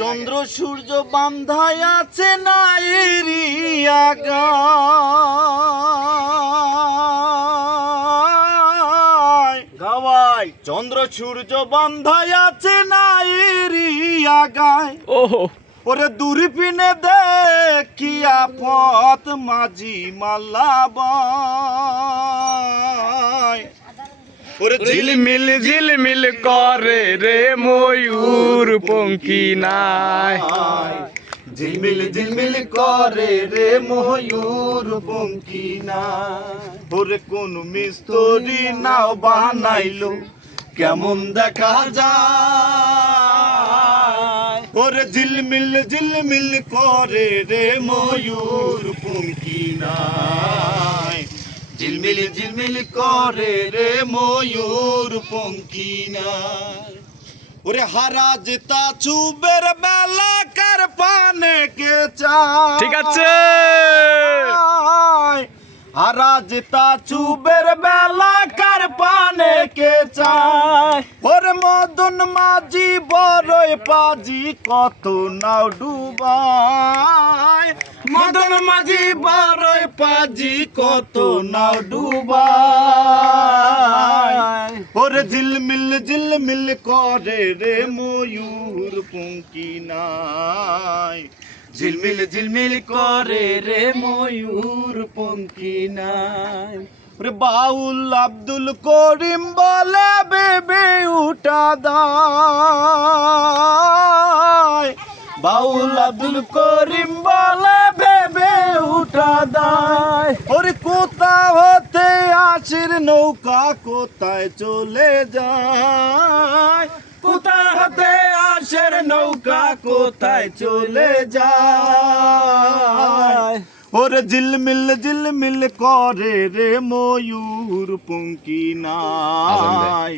চন্দ্র সূর্য বান্ধায় আছে নাইরি আগায় গাওয়াই চন্দ্র সূর্য বান্ধায় আছে নাইরি আগায় ওরে দূরবীনে দেখিয়া পথ মাঝি মাল্লাবায় ওরে ঝিলমিল ঝিলমিল করে রে ময়ূর পঙ্খী নাই ঝিলমিল ঝিলমিল করে রে ময়ূর পঙ্খী নাই ওরে কোন মিস্ত্রি নাও বানাইলো কেমন দেখা যায় ওরে ঝিলমিল ঝিলমিল করে রে ময়ূর পঙ্খী নাই ঝিলমিল ঝিলমিল করে রে ময়ূর পঙ্খী নাই ওরে হারা যেতা চুবের বেলা কার পানে কে চায় ঠিক আছে হারা যেতা চুবের বেলা কার পানে কে চায় ওরে মদন মাঝি বড়ই পাজি কত নাও ডুবায় মদন মাঝি বড়ই পাজি কত নাও ডুবায় ওরে ঝিলমিল ঝিলমিল করে রে ময়ূর পঙ্খী নাই ঝিলমিল ঝিলমিল করে রে ময়ূর পঙ্খী নাই ওরে বাউল আব্দুল করিম বলে বেবে উঠা দায় বাউল আব্দুল করিম বলে বেবে উঠা দায় ওরে কোথা হতে আসির নৌকা কোথায় চলে যায় কোথা হতে আসের নৌকা কোথায় চলে যায় ওরে ঝিলমিল ঝিলমিল করে রে ময়ূর পঙ্খী নাই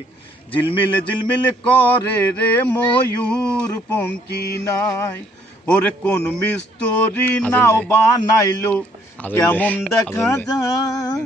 ঝিলমিল ঝিলমিল করে রে ময়ূর পঙ্খী নাই ওরে কোন মিস্ত্রি নাও বানাইলো কেমন দেখা যায়।